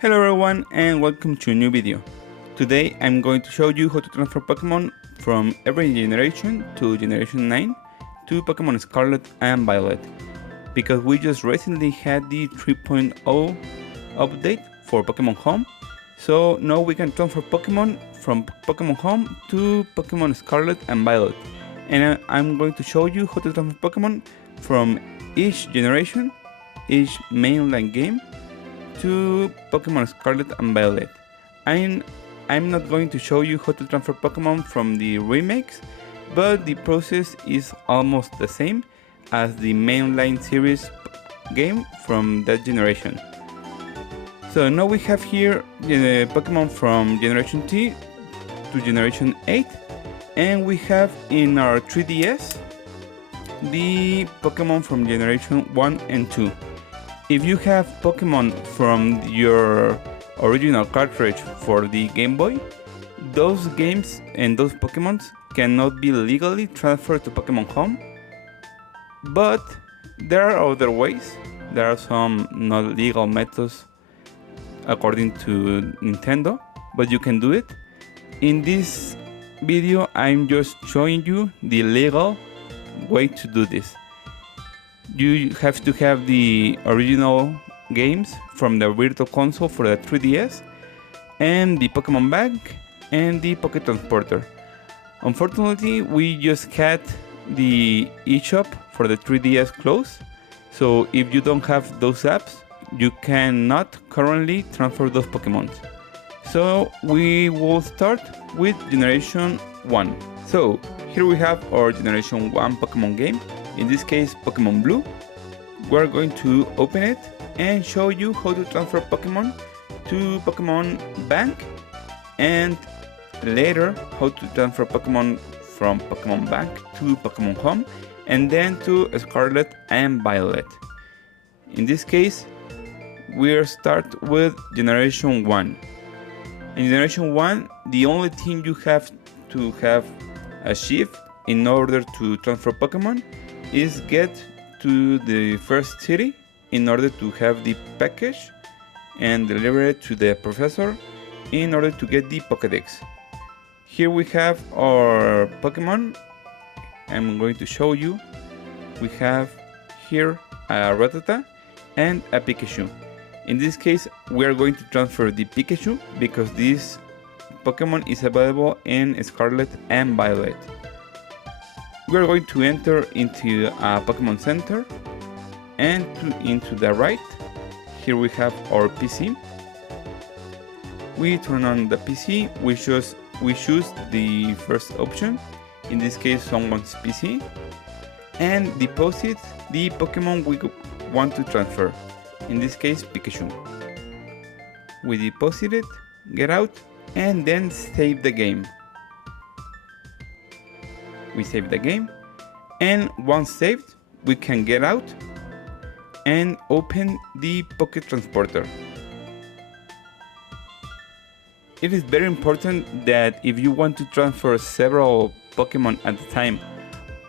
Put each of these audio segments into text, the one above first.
Hello everyone and welcome to a new video. Today I'm going to show you how to transfer Pokemon from every generation to generation 9 to Pokemon Scarlet and Violet, because we just recently had the 3.0 update for Pokemon Home. So now we can transfer Pokemon from Pokemon Home to Pokemon Scarlet and Violet, and I'm going to show you how to transfer Pokemon from each generation, each mainline game, to Pokemon Scarlet and Violet. I'm not going to show you how to transfer Pokemon from the remakes, but the process is almost the same as the mainline series game from that generation. So now we have here the Pokemon from Generation 3 to Generation 8, and we have in our 3DS the Pokemon from Generation 1 and 2. If you have Pokemon from your original cartridge for the Game Boy, those games and those Pokemons cannot be legally transferred to Pokemon Home, but there are other ways. There are some not legal methods according to Nintendo, but you can do it. In this video, I'm just showing you the legal way to do this. You have to have the original games from the Virtual Console for the 3DS, and the Pokemon Bank, and the Pocket Transporter. Unfortunately, we just had the eShop for the 3DS closed, so if you don't have those apps, you cannot currently transfer those Pokemon. So we will start with Generation 1. So here we have our Generation 1 Pokemon game. In this case, Pokemon Blue. We're going to open it and show you how to transfer Pokemon to Pokemon Bank, and later how to transfer Pokemon from Pokemon Bank to Pokemon Home, and then to Scarlet and Violet. In this case, we'll start with Generation 1. In Generation 1, the only thing you have to have achieved in order to transfer Pokemon is get to the first city in order to have the package and deliver it to the professor in order to get the Pokédex. Here we have our Pokemon. I'm going to show you. We have here a Rattata and a Pikachu. In this case, we are going to transfer the Pikachu because this Pokemon is available in Scarlet and Violet. We are going to enter into a Pokemon Center, and into the right, here we have our PC. We turn on the PC, we choose the first option, in this case someone's PC, and deposit the Pokemon we want to transfer, in this case Pikachu. We deposit it, get out, and then save the game. We save the game, and once saved, we can get out and open the Pocket Transporter. It is very important that if you want to transfer several Pokemon at a time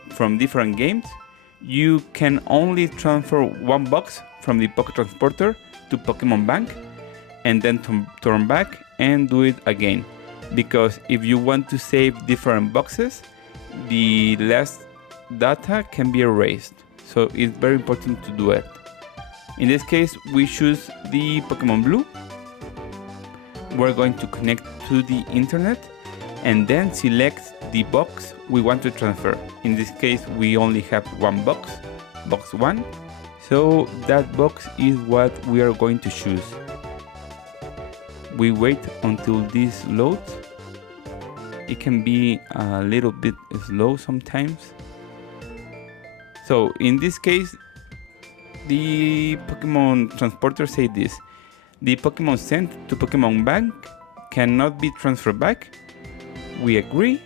from different games, you can only transfer one box from the Pocket Transporter to Pokemon Bank, and then turn back and do it again. Because if you want to save different boxes, the last data can be erased, so it's very important to do it. In this case, we choose the Pokemon Blue. We're going to connect to the internet and then select the box we want to transfer. In this case, we only have one box 1, so that box is what we are going to choose. We wait until this loads. It can be a little bit slow sometimes. So in this case, the Pokemon Transporter says this: the Pokemon sent to Pokemon Bank cannot be transferred back. We agree,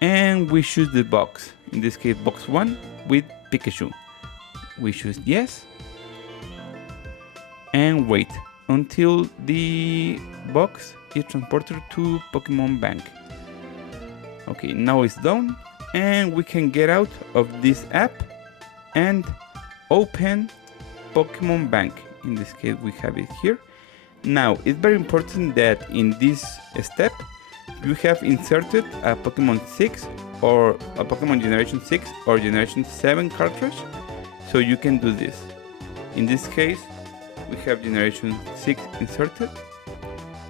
and we choose the box. In this case, box 1 with Pikachu. We choose yes, and wait until the box is transported to Pokemon Bank. Okay, now it's done, and we can get out of this app and open Pokemon Bank. In this case, we have it here. Now, it's very important that in this step, you have inserted a Pokemon 6 or a Pokemon Generation 6 or Generation 7 cartridge, so you can do this. In this case, we have Generation 6 inserted.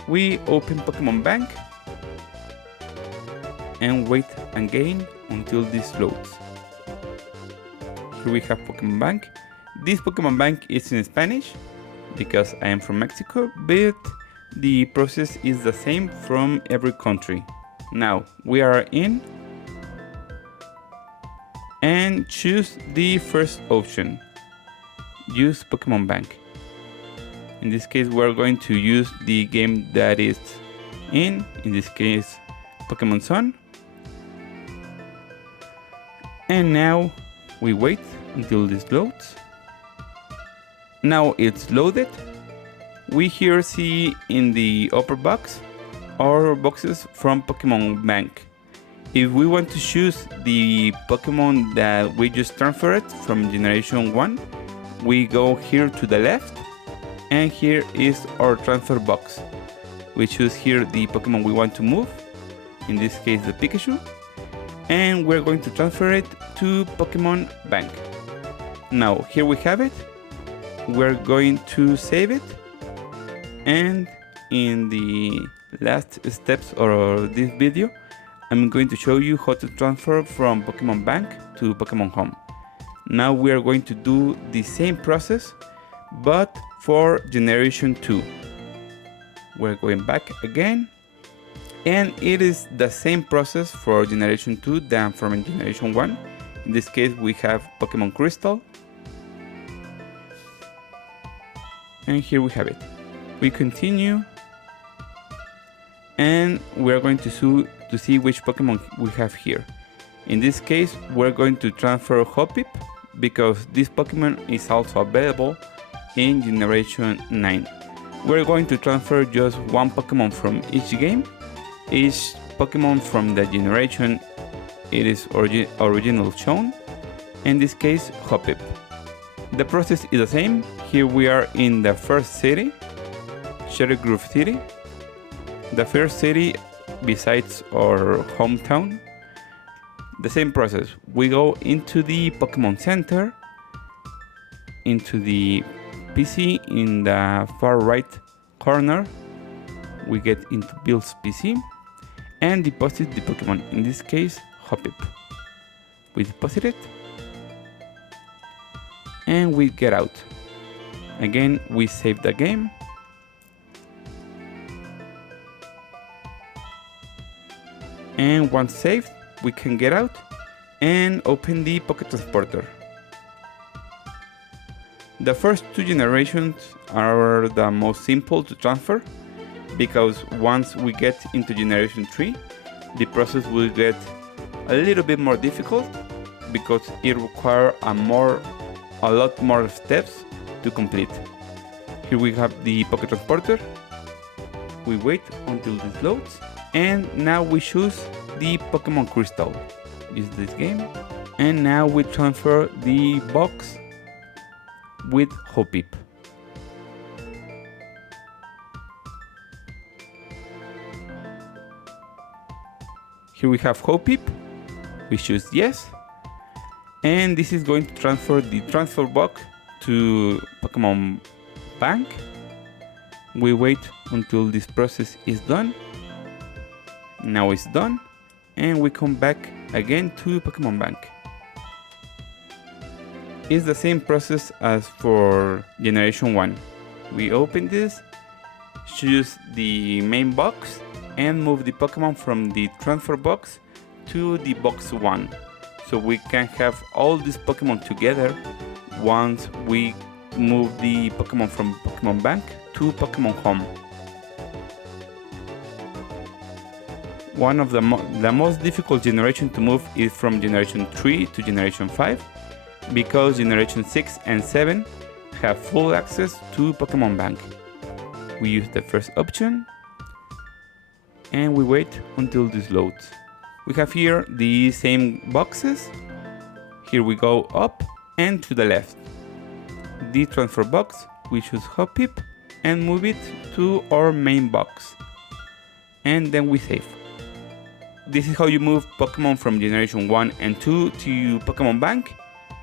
We open Pokemon Bank and wait again until this loads. Here we have Pokemon Bank. This Pokemon Bank is in Spanish because I am from Mexico, but the process is the same from every country. Now we are in and choose the first option, use Pokemon Bank. In this case, we're going to use the game that is in this case, Pokemon Sun. And now we wait until this loads. Now it's loaded. We here see in the upper box our boxes from Pokemon Bank. If we want to choose the Pokemon that we just transferred from Generation 1, we go here to the left, and here is our transfer box. We choose here the Pokemon we want to move, in this case the Pikachu, and we're going to transfer it to Pokemon Bank. Now here we have it. We're going to save it, and in the last steps of this video, I'm going to show you how to transfer from Pokemon Bank to Pokemon Home. Now we are going to do the same process, but for Generation 2. We're going back again, and it is the same process for Generation 2 than from Generation 1. In this case, we have Pokemon Crystal, and here we have it. We continue, and we're going to see which Pokemon we have here. In this case, we're going to transfer Hoppip because this Pokemon is also available in Generation 9. We're going to transfer just one Pokemon from each game. Each Pokemon from the generation it is original shown. In this case, Hoppip. The process is the same. Here we are in the first city, Cherry Grove City. The first city besides our hometown. The same process. We go into the Pokemon Center, into the PC in the far right corner. We get into Bill's PC and deposit the Pokemon, in this case, Hoppip. We deposit it and we get out. Again, we save the game. And once saved, we can get out and open the Pocket Transporter. The first two generations are the most simple to transfer, because once we get into Generation 3, the process will get a little bit more difficult because it requires a lot more steps to complete. Here we have the Pocket Transporter. We wait until this loads, and now we choose the Pokemon Crystal. Use this game, and now we transfer the box with Hoppip. Here we have Hoppip. We choose yes, and this is going to transfer the transfer box to Pokemon Bank. We wait until this process is done. Now it's done, and we come back again to Pokemon Bank. It's the same process as for Generation 1. We open this, choose the main box, and move the Pokemon from the transfer box to the box 1. So we can have all these Pokemon together once we move the Pokemon from Pokemon Bank to Pokemon Home. One of the most difficult generation to move is from Generation 3 to Generation 5, because Generation 6 and 7 have full access to Pokemon Bank. We use the first option, and we wait until this loads. We have here the same boxes. Here we go up and to the left. The transfer box, we choose Hoppip, and move it to our main box, and then we save. This is how you move Pokemon from Generation 1 and 2 to Pokemon Bank,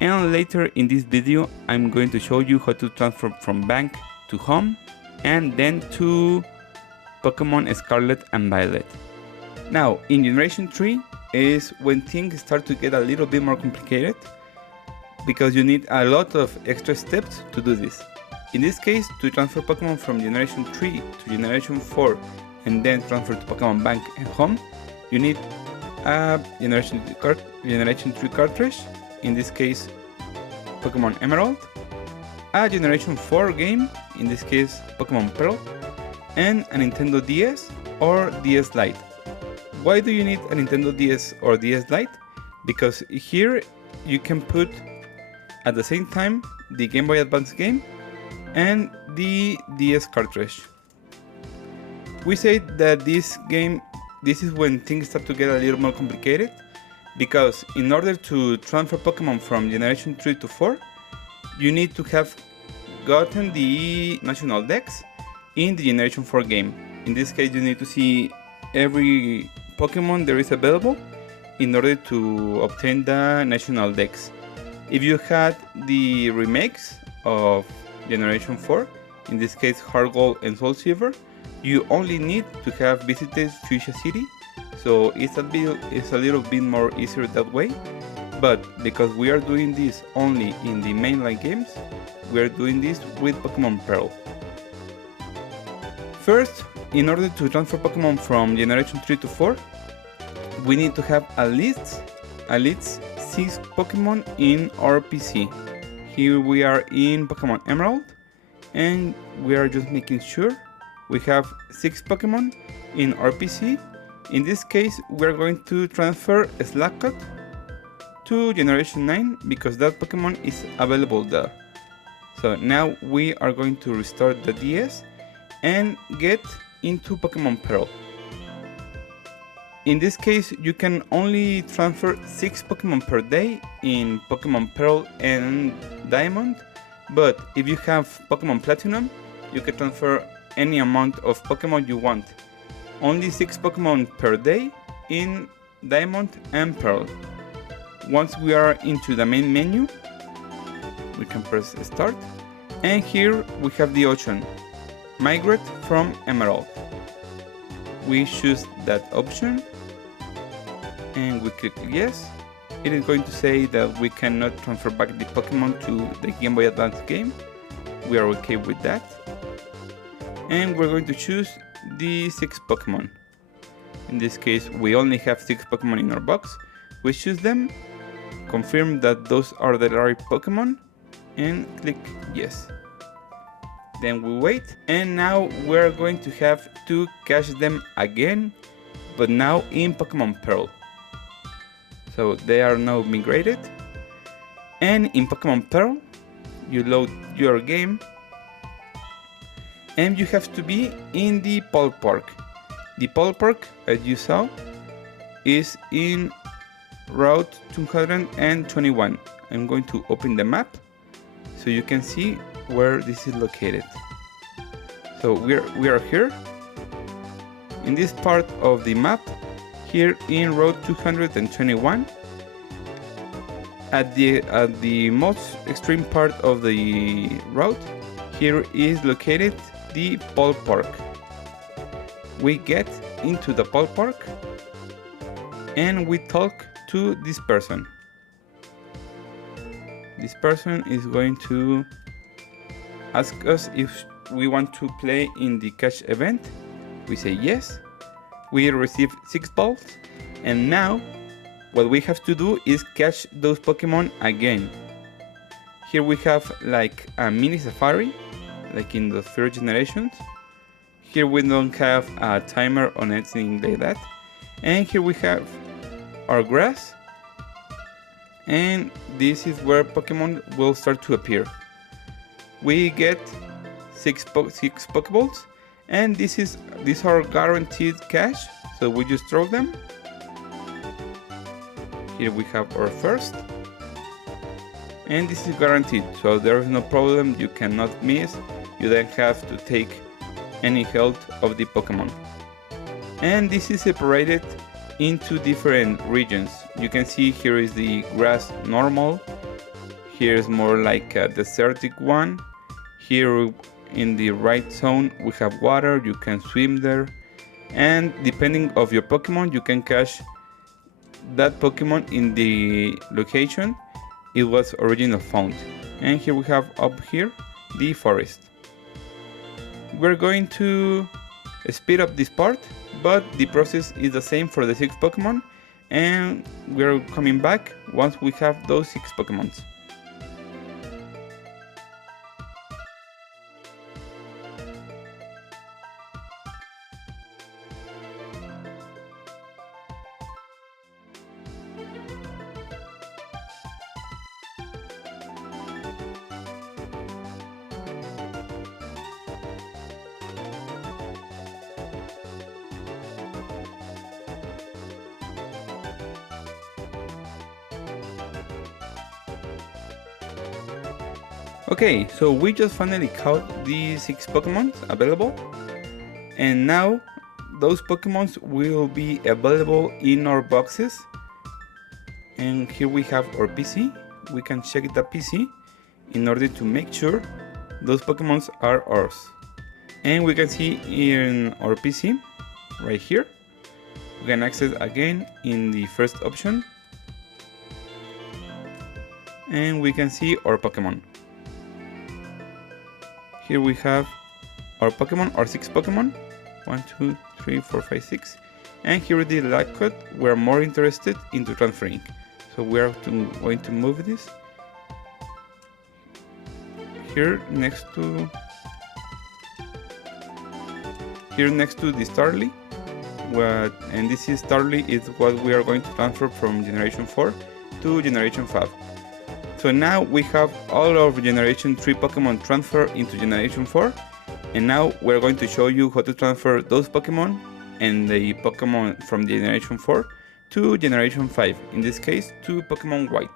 and later in this video I'm going to show you how to transfer from Bank to Home and then to Pokemon Scarlet and Violet. Now in Generation 3 is when things start to get a little bit more complicated, because you need a lot of extra steps to do this. In this case, to transfer Pokemon from Generation 3 to Generation 4 and then transfer to Pokemon Bank and Home, you need a Generation 3 cartridge, in this case Pokemon Emerald, a Generation 4 game, in this case Pokemon Pearl, and a Nintendo DS or DS Lite. Why do you need a Nintendo DS or DS Lite? Because here you can put at the same time the Game Boy Advance game and the DS cartridge. We say that this is when things start to get a little more complicated, because in order to transfer Pokemon from Generation 3 to 4, you need to have gotten the National Dex in the Generation 4 game. In this case, you need to see every Pokemon there is available in order to obtain the National Dex. If you had the remakes of Generation 4, in this case Heart Gold and Soul Silver, you only need to have visited Fuchsia City, so it's a little bit more easier that way. But because we are doing this only in the mainline games, we are doing this with Pokemon Pearl. First, in order to transfer Pokemon from Generation 3 to 4, we need to have at least 6 Pokemon in our PC. Here we are in Pokemon Emerald, and we are just making sure we have 6 Pokemon in our PC. In this case, we are going to transfer Slackoth to Generation 9 because that Pokemon is available there. So now we are going to restart the DS and get into Pokemon Pearl. In this case, you can only transfer 6 Pokemon per day in Pokemon Pearl and Diamond, but if you have Pokemon Platinum, you can transfer any amount of Pokemon you want. Only 6 Pokemon per day in Diamond and Pearl. Once we are into the main menu, we can press start, and here we have the option migrate from Emerald. We choose that option and we click yes. It is going to say that we cannot transfer back the Pokemon to the Game Boy Advance game. We are okay with that, and we're going to choose the 6 Pokemon. In this case, we only have 6 Pokemon in our box. We choose them, confirm that those are the right Pokemon, and click yes. Then we wait, and now we're going to have to catch them again, but now in Pokemon Pearl. So they are now migrated, and in Pokemon Pearl you load your game, and you have to be in the ballpark. The ballpark, as you saw, is in Route 221. I'm going to open the map so you can see where this is located. So we are here in this part of the map, here in Route 221. At the most extreme part of the route, here is located the ballpark. We get into the ballpark and we talk to this person. This person is going to ask us if we want to play in the catch event. We say yes. We receive 6 balls, and now what we have to do is catch those Pokemon again. Here we have like a mini safari, like in the third generations. Here we don't have a timer or anything like that. And here we have our grass, and this is where Pokemon will start to appear. We get 6 Pokeballs, and these are guaranteed cash, so we just throw them. Here we have our first, and this is guaranteed, so there is no problem, you cannot miss, you don't have to take any health of the Pokemon. And this is separated into different regions. You can see here is the grass normal, here is more like a desertic one. Here in the right zone we have water, you can swim there, and depending of your Pokemon you can catch that Pokemon in the location it was originally found. And here we have up here the forest. We're going to speed up this part, but the process is the same for the 6 Pokemon, and we're coming back once we have those 6 Pokemons. Okay, so we just finally caught the 6 Pokemon available, and now those Pokemon will be available in our boxes. And here we have our PC. We can check the PC in order to make sure those Pokemon are ours. And we can see in our PC right here, we can access again in the first option, and we can see our Pokemon. Here we have our Pokemon, our 6 Pokemon, 1, 2, 3, 4, 5, 6, and here is the light code we're more interested into transferring. So we are going to move this here next to the Starly. And this is Starly is what we are going to transfer from Generation 4 to Generation 5. So now we have all of Generation 3 Pokemon transfer into Generation 4, and now we're going to show you how to transfer those Pokemon and the Pokemon from Generation 4 to Generation 5, in this case to Pokemon White.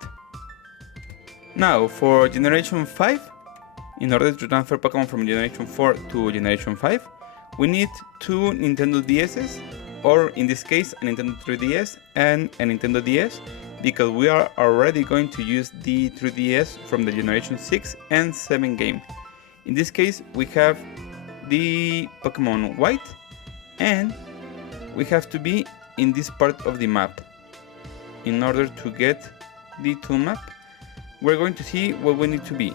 Now for Generation 5, in order to transfer Pokemon from Generation 4 to Generation 5, we need 2 Nintendo DS's, or in this case a Nintendo 3DS and a Nintendo DS, because we are already going to use the 3DS from the Generation 6 and 7 game. In this case we have the Pokemon White, and we have to be in this part of the map. In order to get the tool map, we're going to see what we need to be.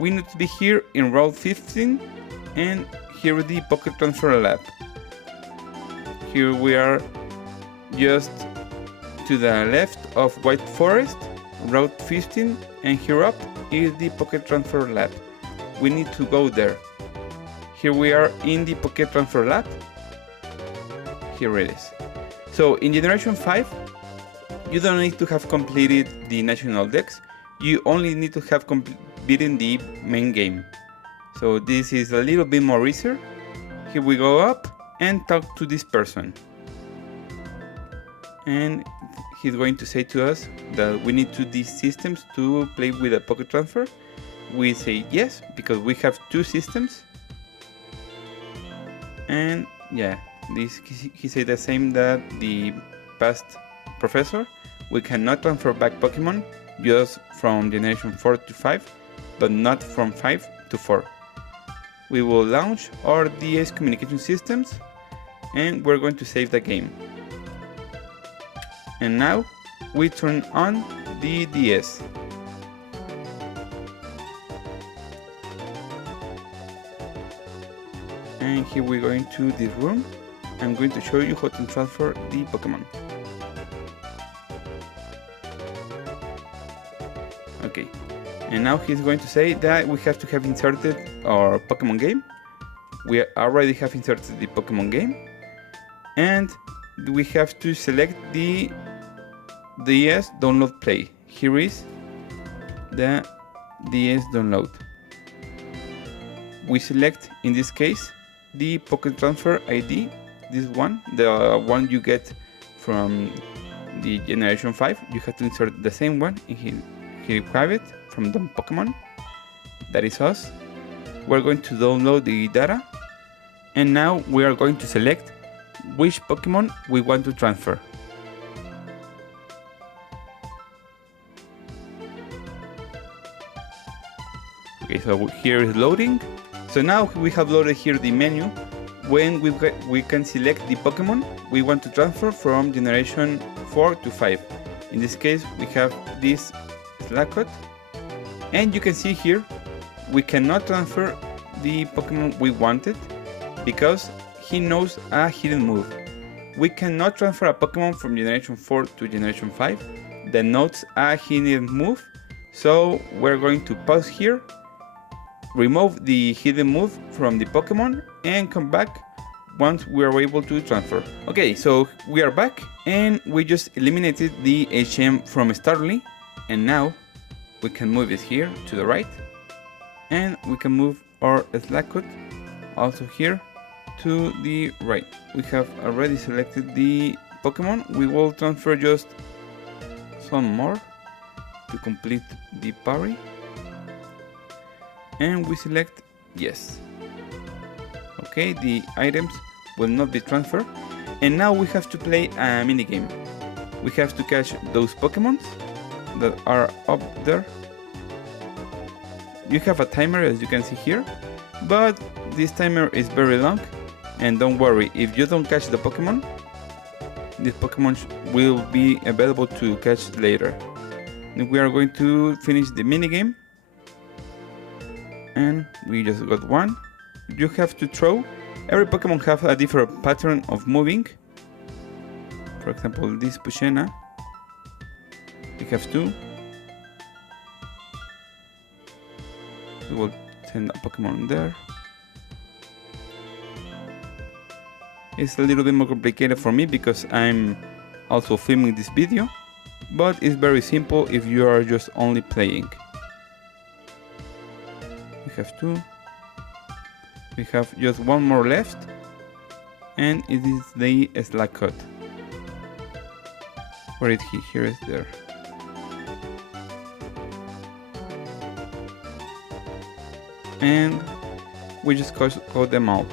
We need to be here in Route 15, and here is the Pocket Transfer Lab. Here we are just to the left of White Forest, Route 15, and here up is the Pocket Transfer Lab. We need to go there. Here we are in the Pocket Transfer Lab. Here it is. So in Generation 5, you don't need to have completed the National Dex, you only need to have beaten the main game. So this is a little bit more easier. Here we go up and talk to this person. And he's going to say to us that we need 2D systems to play with a Pocket Transfer. We say yes, because we have 2 systems. And yeah, he said the same that the past professor. We cannot transfer back Pokemon just from Generation 4 to 5, but not from 5 to 4. We will launch our DS communication systems, and we're going to save the game. And now we turn on the DS. And here we're going to this room. I'm going to show you how to transfer the Pokemon. Okay, and now he's going to say that we have to have inserted our Pokemon game. We already have inserted the Pokemon game, and we have to select the DS download play. Here is the DS download. We select, in this case, the Pocket Transfer ID, this one, the one you get from the Generation 5. You have to insert the same one in here. Here you have it from the Pokemon, that is us. we're going to download the data, and now we are going to select which Pokemon we want to transfer. Okay, so here is loading. So now we have loaded here the menu when we can select the Pokemon we want to transfer from generation 4 to 5. In this case, we have this Slackoth, and you can see here we cannot transfer the Pokemon we wanted because he knows a hidden move. We cannot transfer a Pokemon from generation 4 to generation 5 that knows a hidden move, so we're going to pause here, remove the hidden move from the Pokemon, and come back once we are able to transfer. Okay, so we are back and we just eliminated the HM from Starly, and now we can move it here to the right, and we can move our Slackoth also here to the right. We have already selected the Pokemon. We will transfer just some more to complete the parry, and we select yes. Okay, the items will not be transferred, and now we have to play a mini game. We have to catch those Pokemon that are up there. You have a timer, as you can see here, but this timer is very long, and don't worry, if you don't catch the Pokemon, this Pokemon will be available to catch later. And we are going to finish the mini game, and we just got one. You have to throw. Every Pokemon have a different pattern of moving. For example, this Pushena, we have two. We will send a Pokemon there. It's a little bit more complicated for me because I'm also filming this video, but it's very simple if you are just only playing. We have two. We have just one more left, and it is the Slackoth. Where is he? Here is there. And we just caught them all.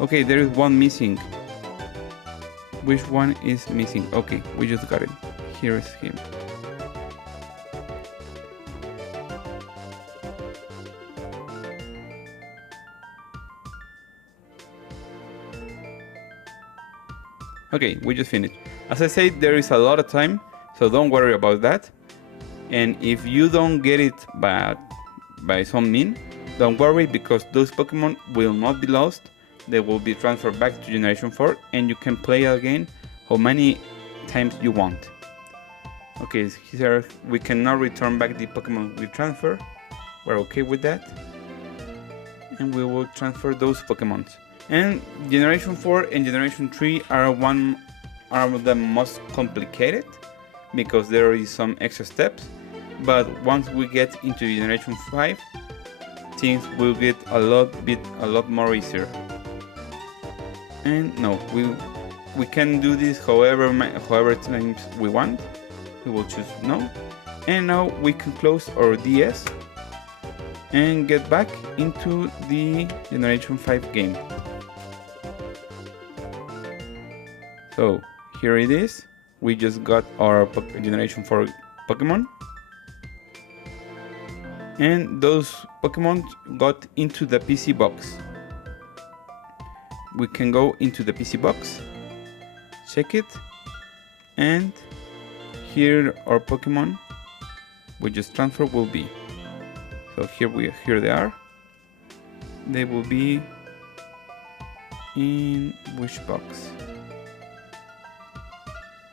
Okay, there is one missing. Which one is missing? Okay, we just got him. Here is him. Okay, we just finished. As I said, there is a lot of time, so don't worry about that. And if you don't get it by some mean, don't worry, because those Pokemon will not be lost. They will be transferred back to Generation 4, and you can play again how many times you want. Okay, here we cannot return back the Pokemon we transfer. We're okay with that. And we will transfer those Pokemon. And Generation 4 and Generation 3 are the most complicated because there is some extra steps. But once we get into Generation 5, things will get a lot more easier. And no, we can do this however times we want. We will choose no. And now we can close our DS and get back into the Generation 5 game. So here it is. We just got our Generation 4 Pokemon. And those Pokemon got into the PC box. We can go into the PC box, check it, and here our Pokemon we just transfer will be. So here they are. They will be in which box?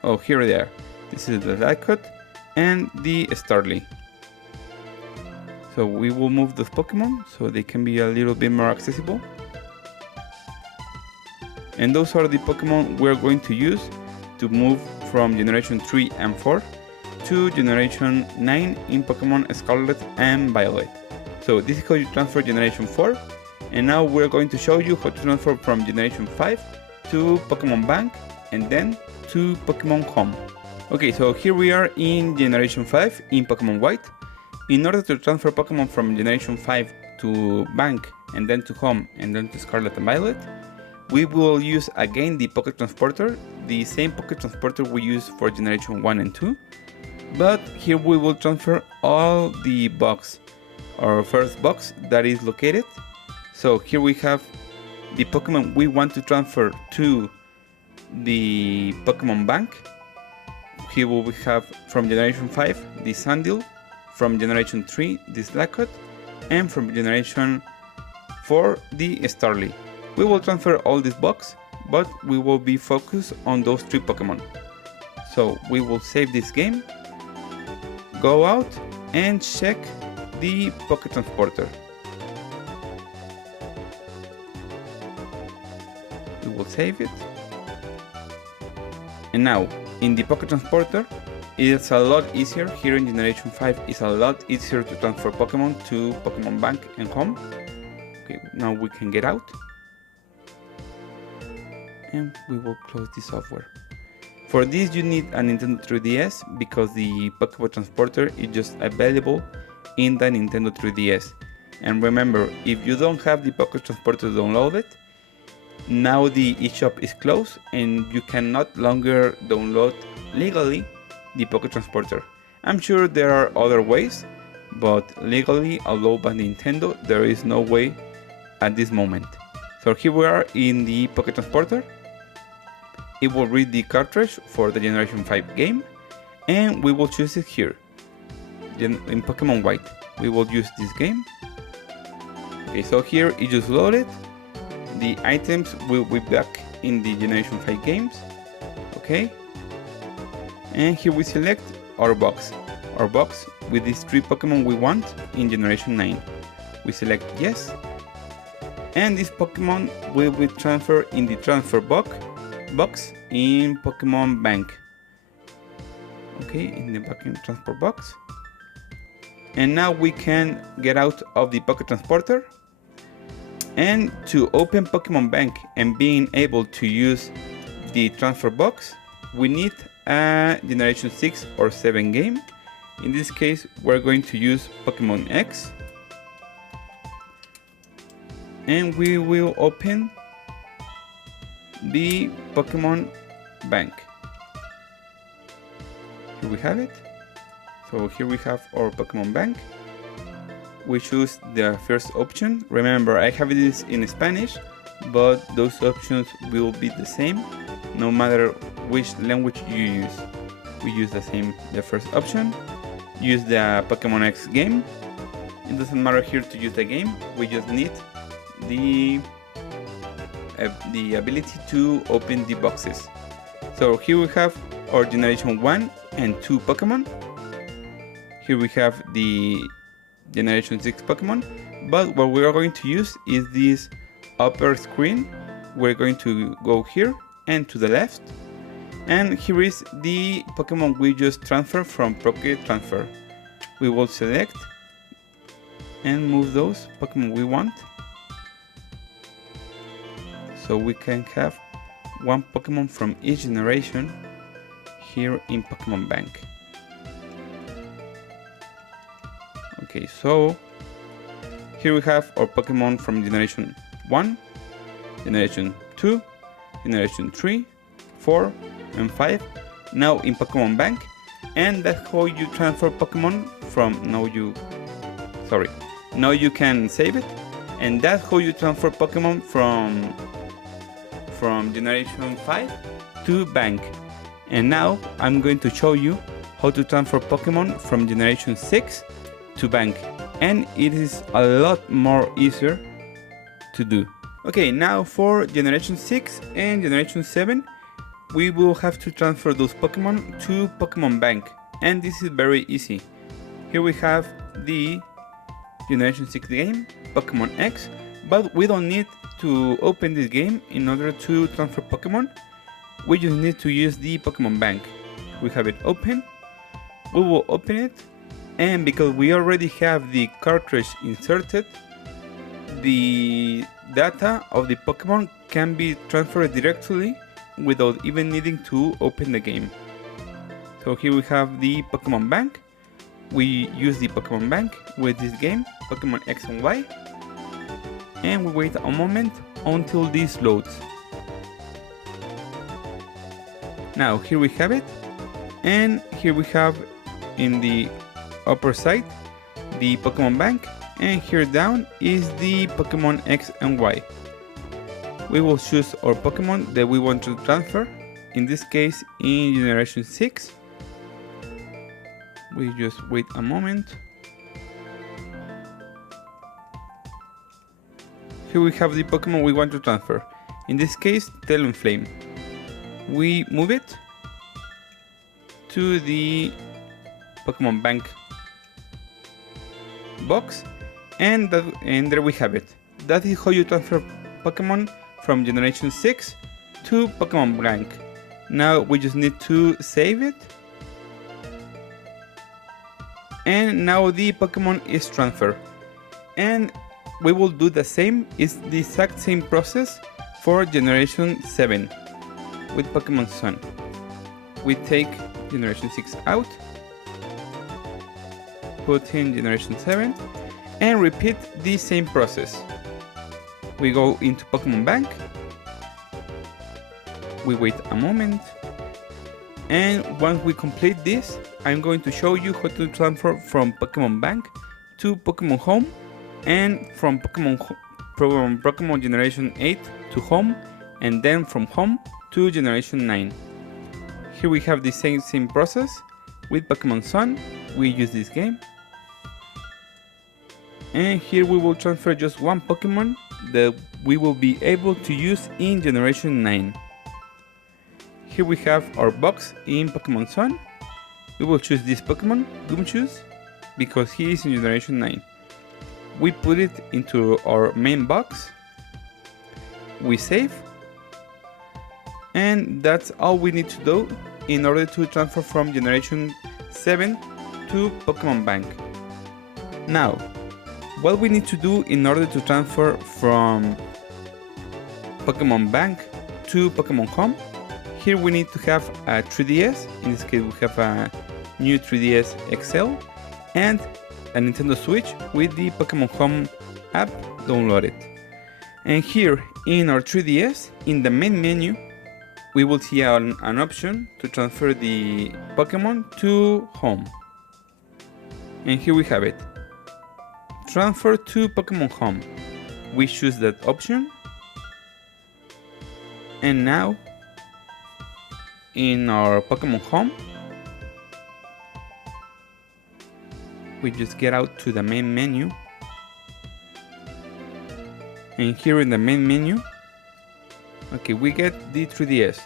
Oh, here they are. This is the Slackoth and the Starly. So we will move those Pokemon so they can be a little bit more accessible. And those are the Pokemon we're going to use to move from Generation 3 and 4 to Generation 9 in Pokemon Scarlet and Violet. So this is how you transfer Generation 4, and now we're going to show you how to transfer from Generation 5 to Pokemon Bank and then to Pokemon Home. Okay, so here we are in Generation 5 in Pokemon White. In order to transfer Pokemon from Generation 5 to Bank, and then to Home, and then to Scarlet and Violet, we will use again the Pocket Transporter, the same Pocket Transporter we use for Generation 1 and 2, but here we will transfer all the box, our first box that is located. So here we have the Pokemon we want to transfer to the Pokemon Bank. Here we have from Generation 5 the Sandil, from Generation 3 the Slackoth, and from Generation 4 the Starly. We will transfer all this box, but we will be focused on those 3 Pokemon. So we will save this game, go out and check the Pocket Transporter. We will save it. And now in the Pocket Transporter, it's a lot easier. Here in Generation 5, it's a lot easier to transfer Pokemon to Pokemon Bank and Home. Okay, now we can get out. And we will close the software. For this you need a Nintendo 3DS because the Pokemon Transporter is just available in the Nintendo 3DS. And remember, if you don't have the Pocket Transporter downloaded, now the eShop is closed and you can no longer download legally the Pocket Transporter. I'm sure there are other ways, but legally allowed by Nintendo, there is no way at this moment. So here we are in the Pocket Transporter. It will read the cartridge for the Generation 5 game, and we will choose it here. In Pokemon White, we will use this game. Okay, so here it just loaded. The items will be back in the Generation 5 games. Okay. And here we select our box. Our box with these 3 Pokemon we want in Generation 9. We select yes. And this Pokemon will be transferred in the transfer box in Pokemon Bank. Okay, in the back end transfer box. And now we can get out of the Pocket Transporter. And to open Pokemon Bank and being able to use the transfer box, we need a Generation 6 or 7 game. In this case, we're going to use Pokemon X. And we will open the Pokemon Bank. Here we have it. So here we have our Pokemon Bank. We choose the first option. Remember, I have this in Spanish, but those options will be the same no matter which language you use. We use the first option. Use the Pokemon X game. It doesn't matter here to use the game. We just need the ability to open the boxes. So here we have our Generation 1 and 2 Pokemon. Here we have the Generation 6 Pokemon, but what we are going to use is this upper screen. We're going to go here and to the left, and here is the Pokemon we just transferred from Pocket Transfer. We will select and move those Pokemon we want, so we can have 1 Pokemon from each generation here in Pokemon Bank. Okay, so here we have our Pokemon from Generation 1, Generation 2, Generation 3, 4, and 5, now in Pokemon Bank, and that's how you transfer Pokemon from, now you can save it, and that's how you transfer Pokemon from Generation 5 to Bank. And now I'm going to show you how to transfer Pokemon from Generation 6 to Bank, and it is a lot more easier to do. Okay, now for Generation 6 and Generation 7, we will have to transfer those Pokemon to Pokemon Bank, and this is very easy. Here we have the Generation 6 game, Pokemon X, but we don't need to open this game in order to transfer Pokemon. We just need to use the Pokemon Bank. We have it open, we will open it, and because we already have the cartridge inserted, the data of the Pokemon can be transferred directly without even needing to open the game. So here we have the Pokemon Bank. We use the Pokemon Bank with this game, Pokemon X and Y. and we wait a moment until this loads. Now here we have it, and here we have in the upper side the Pokemon Bank, and here down is the Pokemon X and Y. We will choose our Pokemon that we want to transfer, in this case in Generation 6. We just wait a moment. Here we have the Pokemon we want to transfer, in this case Talonflame. We move it to the Pokemon Bank box, and there we have it. That is how you transfer Pokemon from Generation 6 to Pokemon Bank. Now we just need to save it, and now the Pokemon is transferred. And we will do the same, it's the exact same process for Generation 7 with Pokemon Sun. We take Generation 6 out, put in Generation 7, and repeat the same process. We go into Pokemon Bank, we wait a moment, and once we complete this, I'm going to show you how to transfer from Pokemon Bank to Pokemon Home, and from Pokemon Generation 8 to Home, and then from Home to Generation 9. Here we have the same process with Pokemon Sun. We use this game, and here we will transfer just one Pokemon that we will be able to use in Generation 9. Here we have our box in Pokemon Sun. We will choose this Pokemon, Gumshoos, because he is in Generation 9. We put it into our main box, we save, and that's all we need to do in order to transfer from Generation 7 to Pokemon Bank. Now, what we need to do in order to transfer from Pokemon Bank to Pokemon Home, here we need to have a 3DS, in this case we have a new 3DS XL, and a Nintendo Switch with the Pokemon Home app downloaded. And here in our 3DS, in the main menu, we will see an option to transfer the Pokemon to Home. And here we have it. Transfer to Pokemon Home. We choose that option. And now, in our Pokemon Home, we just get out to the main menu, and here in the main menu, okay, we get the 3DS.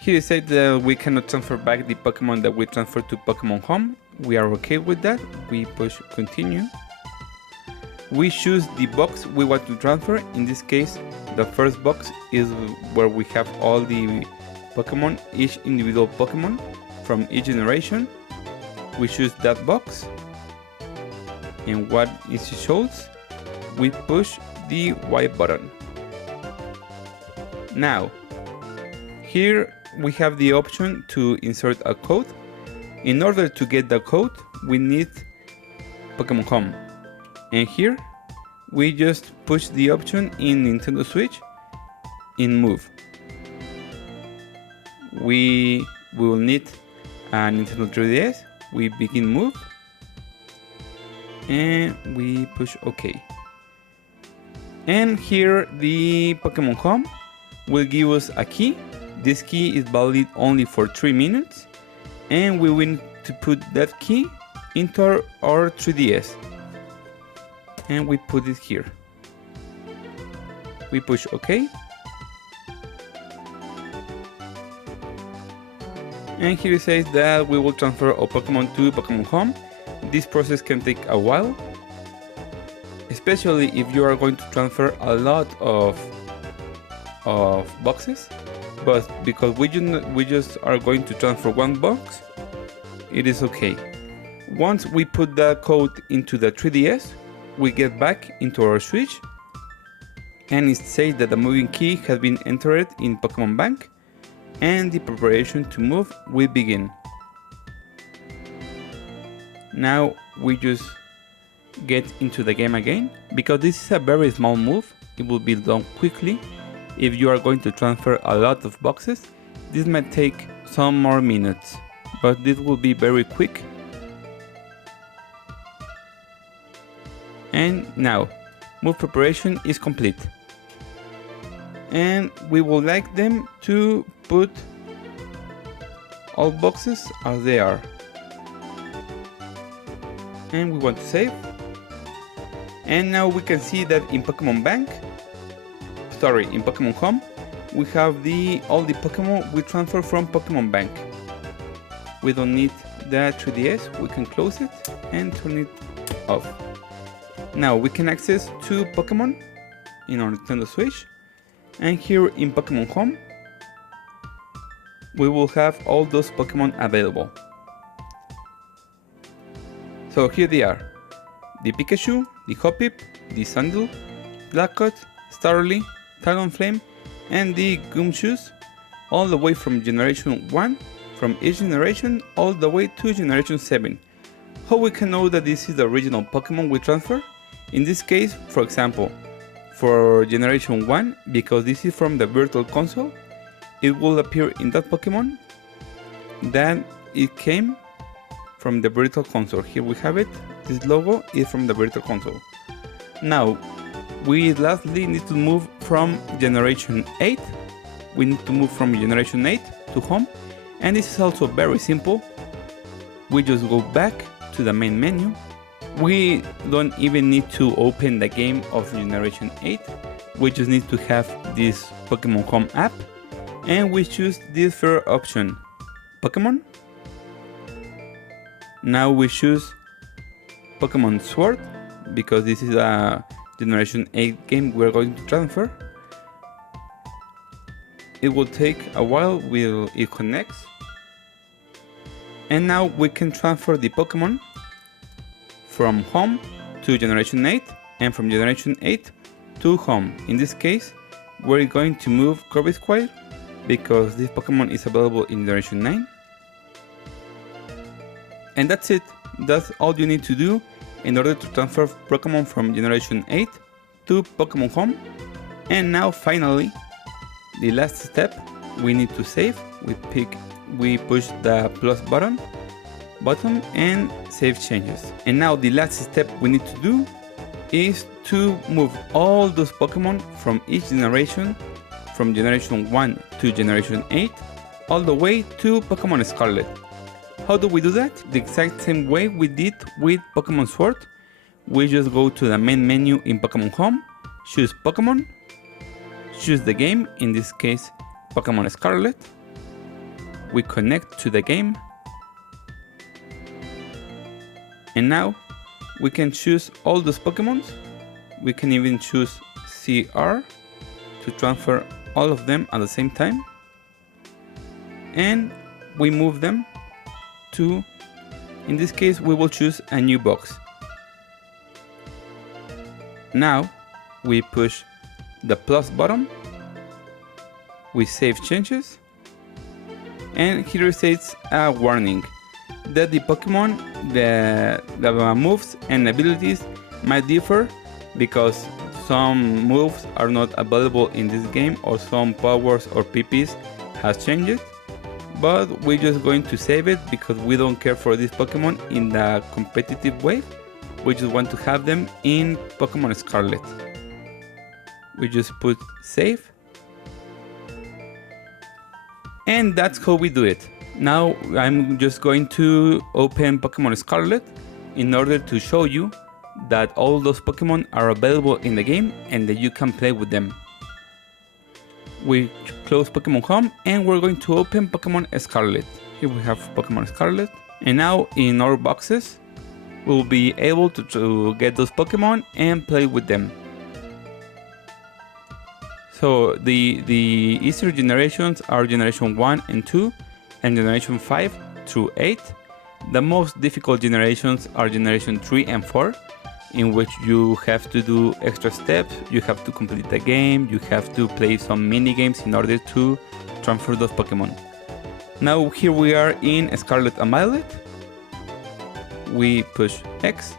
Here it says that we cannot transfer back the Pokemon that we transferred to Pokemon Home. We are okay with that. We push continue. We choose the box we want to transfer. In this case, the first box is where we have all the Pokemon, each individual Pokemon from each generation. We choose that box, and what it shows, we push the Y button. Now, here we have the option to insert a code. In order to get the code, we need Pokemon Home, and here we just push the option in Nintendo Switch in Move. We will need a Nintendo 3DS. We begin Move, and we push OK. And here the Pokemon Home will give us a key. This key is valid only for 3 minutes, and we will need to put that key into our 3DS, and we put it here. We push OK, and here it says that we will transfer our Pokemon to Pokemon Home. This process can take a while, especially if you are going to transfer a lot of boxes. But because we just are going to transfer one box, it is okay. Once we put that code into the 3DS, we get back into our Switch, and it says that the moving key has been entered in Pokemon Bank, and the preparation to move will begin. Now we just get into the game again, because this is a very small move. It will be done quickly. If you are going to transfer a lot of boxes, this might take some more minutes, but this will be very quick. And now, move preparation is complete. And we would like them to put all boxes as they are. And we want to save. And now we can see that in Pokemon in Pokemon Home, we have all the Pokemon we transfer from Pokemon Bank. We don't need the 3DS, we can close it and turn it off. Now we can access 2 Pokemon in our Nintendo Switch, and here in Pokemon Home, we will have all those Pokemon available. So here they are: the Pikachu, the Hoppip, the Sandil, Blackcut, Starly, Talonflame, and the Gumshoos, all the way from Generation 1, from each generation, all the way to Generation 7. How we can know that this is the original Pokemon we transfer? In this case, for example, for Generation 1, because this is from the Virtual Console, it will appear in that Pokemon that it came from the Virtual Console. Here we have it, this logo is from the Virtual Console. Now, we lastly need to move from Generation 8. We need to move from Generation 8 to Home, and this is also very simple. We just go back to the main menu. We don't even need to open the game of Generation 8. We just need to have this Pokemon Home app, and we choose this first option, Pokemon. Now we choose Pokemon Sword, because this is a Generation 8 game we're going to transfer. It will take a while while it connects. And now we can transfer the Pokemon from Home to Generation 8 and from Generation 8 to Home. In this case, we're going to move Corvisquire because this Pokemon is available in Generation 9. And that's it. That's all you need to do in order to transfer Pokemon from Generation 8 to Pokemon Home. And now finally, the last step, we need to save. We push the plus button and save changes. And now the last step we need to do is to move all those Pokemon from each generation, from Generation 1 to Generation 8, all the way to Pokemon Scarlet. How do we do that? The exact same way we did with Pokemon Sword. We just go to the main menu in Pokemon Home, choose Pokemon, choose the game, in this case Pokemon Scarlet. We connect to the game, and now we can choose all those Pokemon. We can even choose CR to transfer all of them at the same time, and we move them to, in this case we will choose a new box. Now we push the plus button, we save changes, and here it says a warning that the Pokemon, the moves and abilities might differ because some moves are not available in this game, or some powers or PPs has changed. But we're just going to save it because we don't care for this Pokemon in the competitive way. We just want to have them in Pokemon Scarlet. We just put save. And that's how we do it. Now I'm just going to open Pokemon Scarlet in order to show you that all those Pokemon are available in the game and that you can play with them. We close Pokemon Home and we're going to open Pokemon Scarlet. Here we have Pokemon Scarlet, and now in our boxes we'll be able to get those Pokemon and play with them. So the easier generations are Generation 1 and 2 and Generation 5 through 8. The most difficult generations are Generation 3 and 4, in which you have to do extra steps, you have to complete the game, you have to play some mini games in order to transfer those Pokemon. Now here we are in Scarlet and Violet. We push X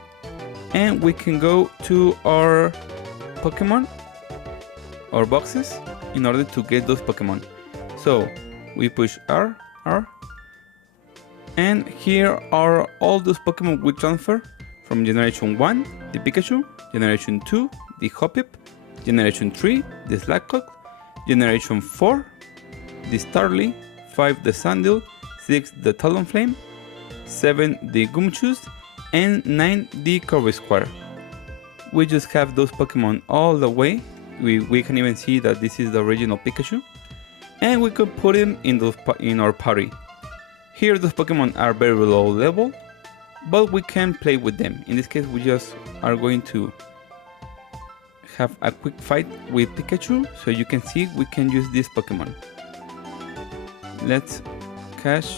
and we can go to our Pokemon or boxes in order to get those Pokemon. So we push R, and here are all those Pokemon we transfer from Generation 1, the Pikachu, Generation 2, the Hoppip, Generation 3, the Slackoth, Generation 4, the Starly, 5, the Sandil, 6, the Talonflame, 7, the Gumshoos, and 9, the Corvisquire. We just have those Pokemon all the way. We can even see that this is the original Pikachu, and we could put him in our party. Here those Pokemon are very low level, but we can play with them. In this case, we just are going to have a quick fight with Pikachu, so you can see we can use this Pokemon. Let's catch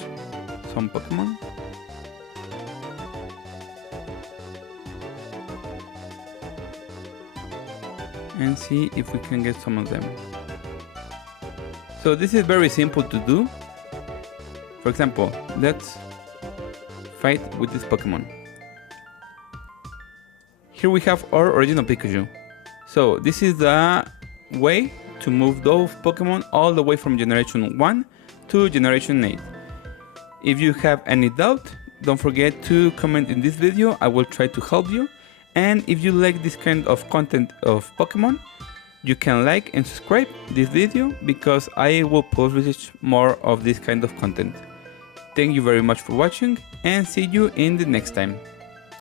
some Pokemon. And see if we can get some of them. So this is very simple to do. For example, let's fight with this Pokemon. Here we have our original Pikachu. So this is the way to move those Pokemon all the way from Generation 1 to Generation 8. If you have any doubt, don't forget to comment in this video. I will try to help you. And if you like this kind of content of Pokemon, you can like and subscribe this video because I will publish more of this kind of content. Thank you very much for watching and see you in the next time.